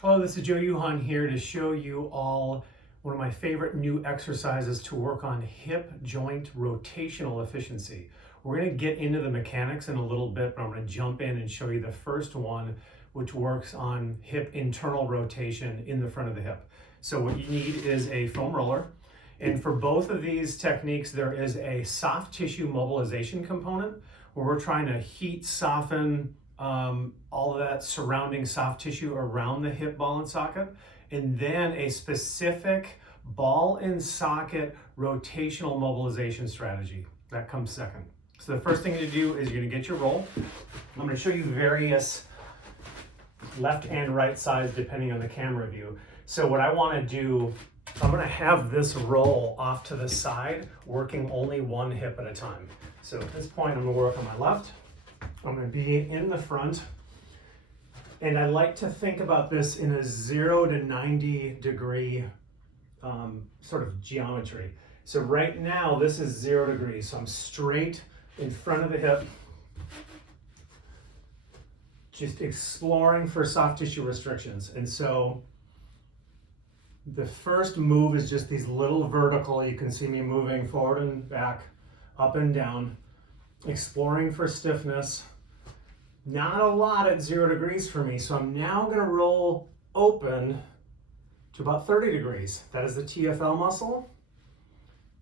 Hello, this is Joe Yuhan here to show you all one of my favorite new exercises to work on hip joint rotational efficiency. We're going to get into the mechanics in a little bit, but I'm going to jump in and show you the first one, which works on hip internal rotation in the front of the hip. So what you need is a foam roller. And for both of these techniques, there is a soft tissue mobilization component where we're trying to heat, soften, all of that surrounding soft tissue around the hip ball and socket, and then a specific ball and socket rotational mobilization strategy. That comes second. So the first thing to do is you're gonna get your roll. I'm gonna show you various left and right sides depending on the camera view. So what I wanna do, I'm gonna have this roll off to the side, working only one hip at a time. So at this point, I'm gonna work on my left. I'm going to be in the front, and I like to think about this in a 0 to 90 degree sort of geometry. So right now this is 0 degrees, so I'm straight in front of the hip, just exploring for soft tissue restrictions. And so the first move is just these little vertical, you can see me moving forward and back, up and down, exploring for stiffness. Not a lot at 0 degrees for me, so I'm now going to roll open to about 30 degrees. That is the TFL muscle.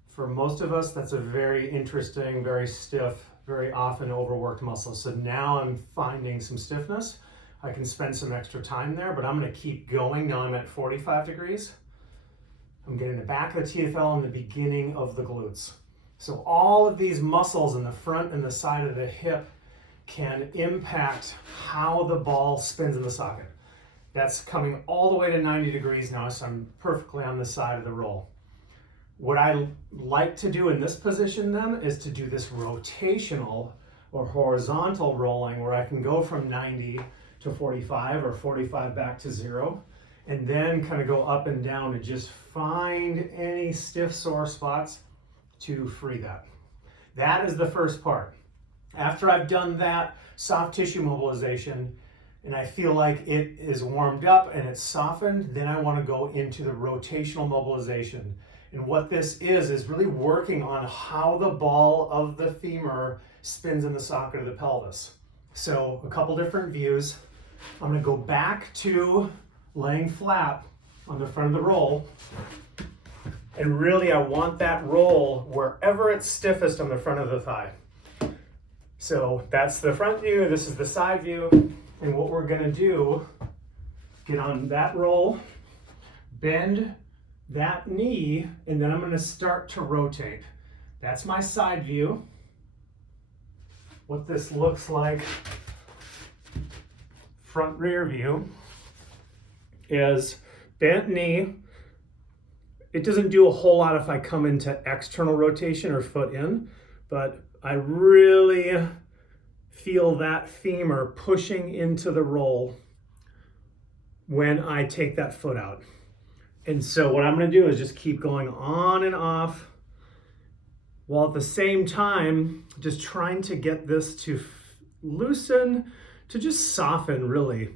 For most of us, that's a very interesting, very stiff, very often overworked muscle. So now I'm finding some stiffness. I can spend some extra time there, but I'm going to keep going. Now I'm at 45 degrees. I'm getting the back of the TFL and the beginning of the glutes. So all of these muscles in the front and the side of the hip can impact how the ball spins in the socket. That's coming all the way to 90 degrees now, so I'm perfectly on the side of the roll. What I like to do in this position then is to do this rotational or horizontal rolling where I can go from 90 to 45 or 45 back to 0, and then kind of go up and down and just find any stiff sore spots to free that. That is the first part. After I've done that soft tissue mobilization and I feel like it is warmed up and it's softened, then I want to go into the rotational mobilization. And what this is really working on how the ball of the femur spins in the socket of the pelvis. So a couple different views. I'm going to go back to laying flat on the front of the roll. And really, I want that roll wherever it's stiffest on the front of the thigh. So that's the front view, this is the side view. And what we're gonna do, get on that roll, bend that knee, and then I'm gonna start to rotate. That's my side view. What this looks like, front rear view, is bent knee. It doesn't do a whole lot if I come into external rotation or foot in, but I really feel that femur pushing into the roll when I take that foot out. And so what I'm going to do is just keep going on and off, while at the same time just trying to get this to loosen, to just soften really.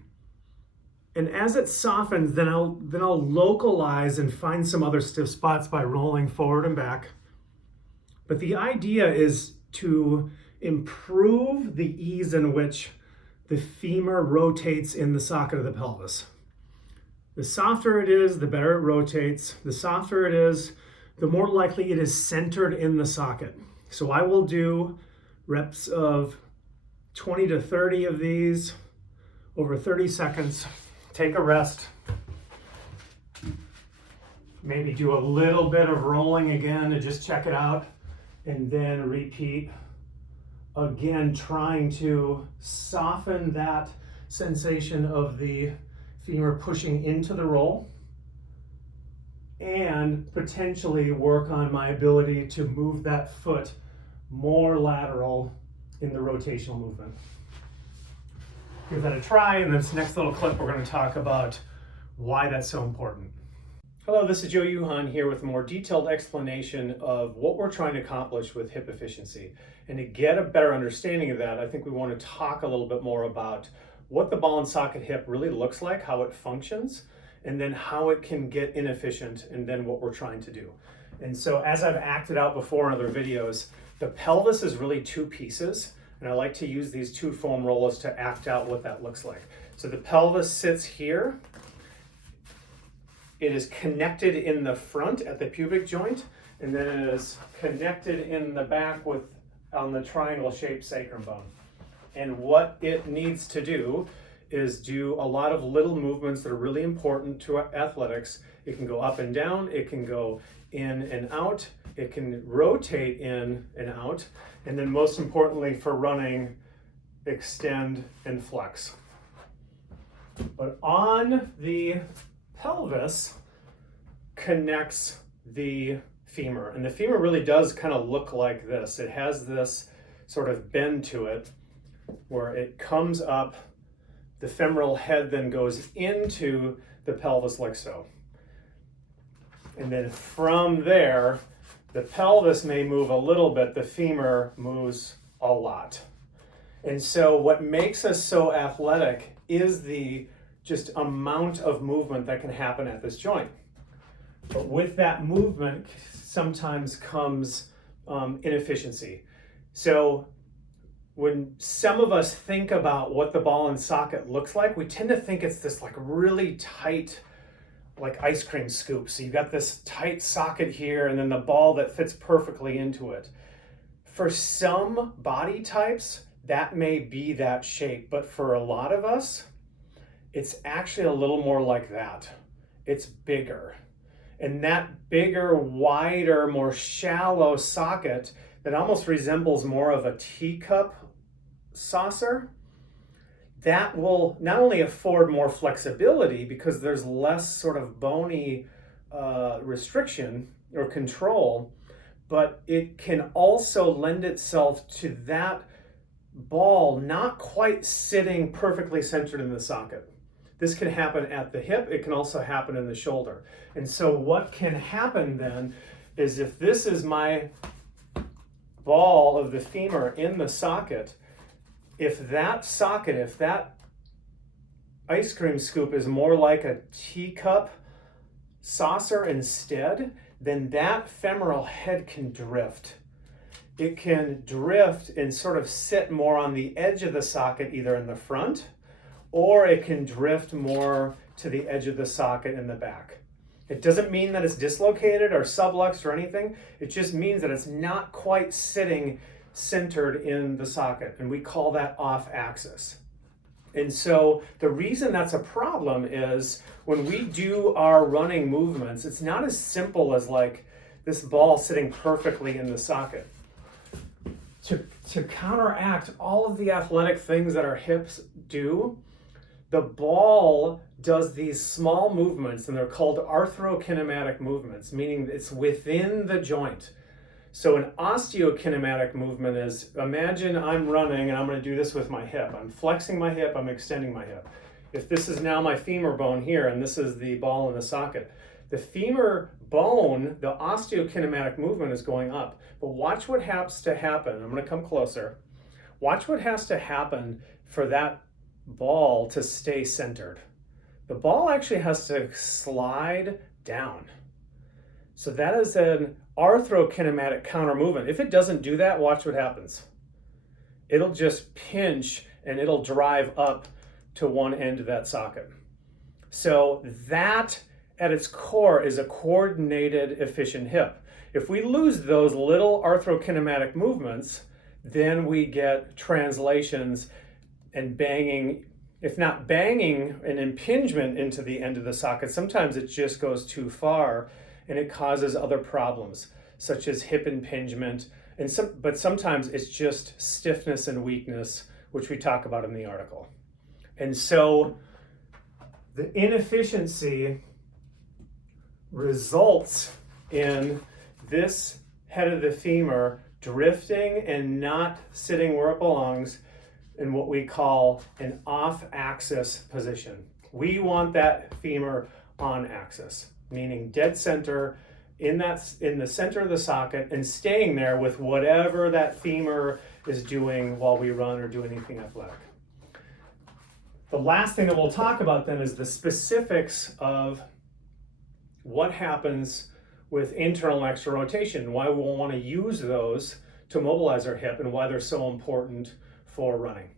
And as it softens, then I'll localize and find some other stiff spots by rolling forward and back. But the idea is to improve the ease in which the femur rotates in the socket of the pelvis. The softer it is, the better it rotates. The softer it is, the more likely it is centered in the socket. So I will do reps of 20 to 30 of these over 30 seconds. Take a rest. Maybe do a little bit of rolling again to just check it out, and then repeat. Again, trying to soften that sensation of the femur pushing into the roll, and potentially work on my ability to move that foot more lateral in the rotational movement. Give that a try, and this next little clip we're going to talk about why that's so important. Hello, this is Joe Yuhan here with a more detailed explanation of what we're trying to accomplish with hip efficiency. And to get a better understanding of that, I think we want to talk a little bit more about what the ball and socket hip really looks like, how it functions, and then how it can get inefficient, and then what we're trying to do. And so as I've acted out before in other videos, the pelvis is really two pieces, and I like to use these two foam rollers to act out what that looks like. So the pelvis sits here. It is connected in the front at the pubic joint, and then it is connected in the back on the triangle-shaped sacrum bone. And what it needs to do is do a lot of little movements that are really important to athletics. It can go up and down, it can go in and out, it can rotate in and out, and then most importantly for running, extend and flex. But on the pelvis connects the femur, and the femur really does kind of look like this. It has this sort of bend to it where it comes up, the femoral head then goes into the pelvis like so. And then from there, the pelvis may move a little bit, the femur moves a lot. And so what makes us so athletic is the just amount of movement that can happen at this joint. But with that movement sometimes comes inefficiency. So when some of us think about what the ball and socket looks like, we tend to think it's this like really tight, like ice cream scoop. So you've got this tight socket here and then the ball that fits perfectly into it. For some body types, that may be that shape, but for a lot of us, it's actually a little more like that. It's bigger. And that bigger, wider, more shallow socket that almost resembles more of a teacup saucer, that will not only afford more flexibility because there's less sort of bony restriction or control, but it can also lend itself to that ball not quite sitting perfectly centered in the socket. This can happen at the hip, it can also happen in the shoulder. And so what can happen then is if this is my ball of the femur in the socket, if that socket, if that ice cream scoop is more like a teacup saucer instead, then that femoral head can drift. It can drift and sort of sit more on the edge of the socket, either in the front, or it can drift more to the edge of the socket in the back. It doesn't mean that it's dislocated or subluxed or anything. It just means that it's not quite sitting centered in the socket, and we call that off axis. And so the reason that's a problem is when we do our running movements, it's not as simple as like this ball sitting perfectly in the socket. To counteract all of the athletic things that our hips do, the ball does these small movements, and they're called arthrokinematic movements, meaning it's within the joint. So an osteokinematic movement is, imagine I'm running and I'm going to do this with my hip. I'm flexing my hip, I'm extending my hip. If this is now my femur bone here and this is the ball in the socket, the femur bone, the osteokinematic movement is going up. But watch what has to happen. I'm going to come closer. Watch what has to happen for that ball to stay centered. The ball actually has to slide down. So that is an arthrokinematic counter movement. If it doesn't do that, watch what happens. It'll just pinch and it'll drive up to one end of that socket. So that at its core is a coordinated, efficient hip. If we lose those little arthrokinematic movements, then we get translations and banging, if not banging, an impingement into the end of the socket. Sometimes it just goes too far and it causes other problems, such as hip impingement, but sometimes it's just stiffness and weakness, which we talk about in the article. And so the inefficiency results in this head of the femur drifting and not sitting where it belongs in what we call an off-axis position. We want that femur on axis, meaning dead center in the center of the socket and staying there with whatever that femur is doing while we run or do anything athletic. The last thing that we'll talk about then is the specifics of what happens with internal and external rotation, why we'll want to use those to mobilize our hip and why they're so important for running.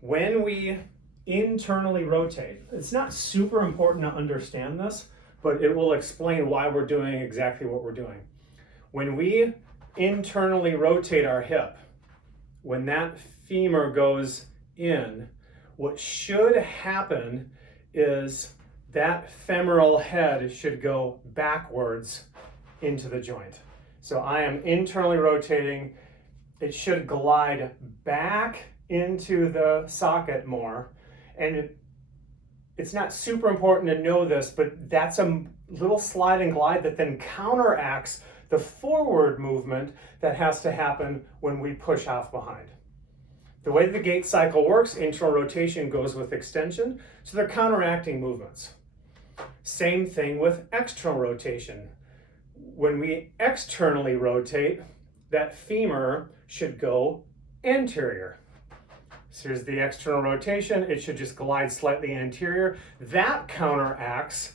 When we internally rotate, it's not super important to understand this, but it will explain why we're doing exactly what we're doing. When we internally rotate our hip, when that femur goes in, what should happen is that femoral head should go backwards into the joint. So I am internally rotating. It should glide back into the socket more. And it's not super important to know this, but that's a little slide and glide that then counteracts the forward movement that has to happen when we push off behind. The way the gait cycle works, internal rotation goes with extension, so they're counteracting movements. Same thing with external rotation. When we externally rotate, that femur should go anterior. So here's the external rotation. It should just glide slightly anterior. That counteracts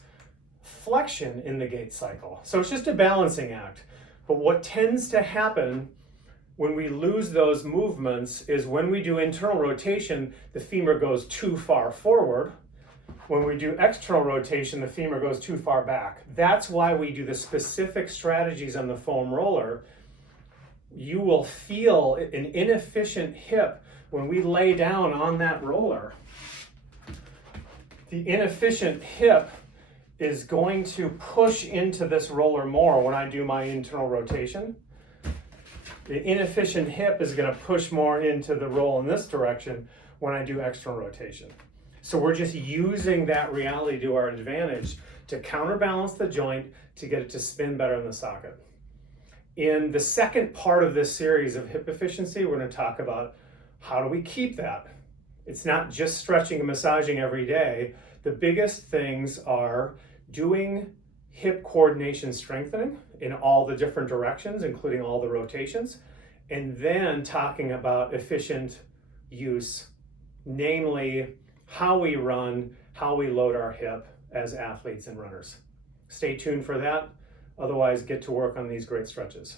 flexion in the gait cycle. So it's just a balancing act. But what tends to happen when we lose those movements is when we do internal rotation, the femur goes too far forward. When we do external rotation, the femur goes too far back. That's why we do the specific strategies on the foam roller. You will feel an inefficient hip when we lay down on that roller. The inefficient hip is going to push into this roller more when I do my internal rotation. The inefficient hip is going to push more into the roll in this direction when I do external rotation. So we're just using that reality to our advantage to counterbalance the joint to get it to spin better in the socket. In the second part of this series of hip efficiency, we're going to talk about how do we keep that. It's not just stretching and massaging every day. The biggest things are doing hip coordination strengthening in all the different directions, including all the rotations, and then talking about efficient use, namely how we run, how we load our hip as athletes and runners. Stay tuned for that. Otherwise, get to work on these great stretches.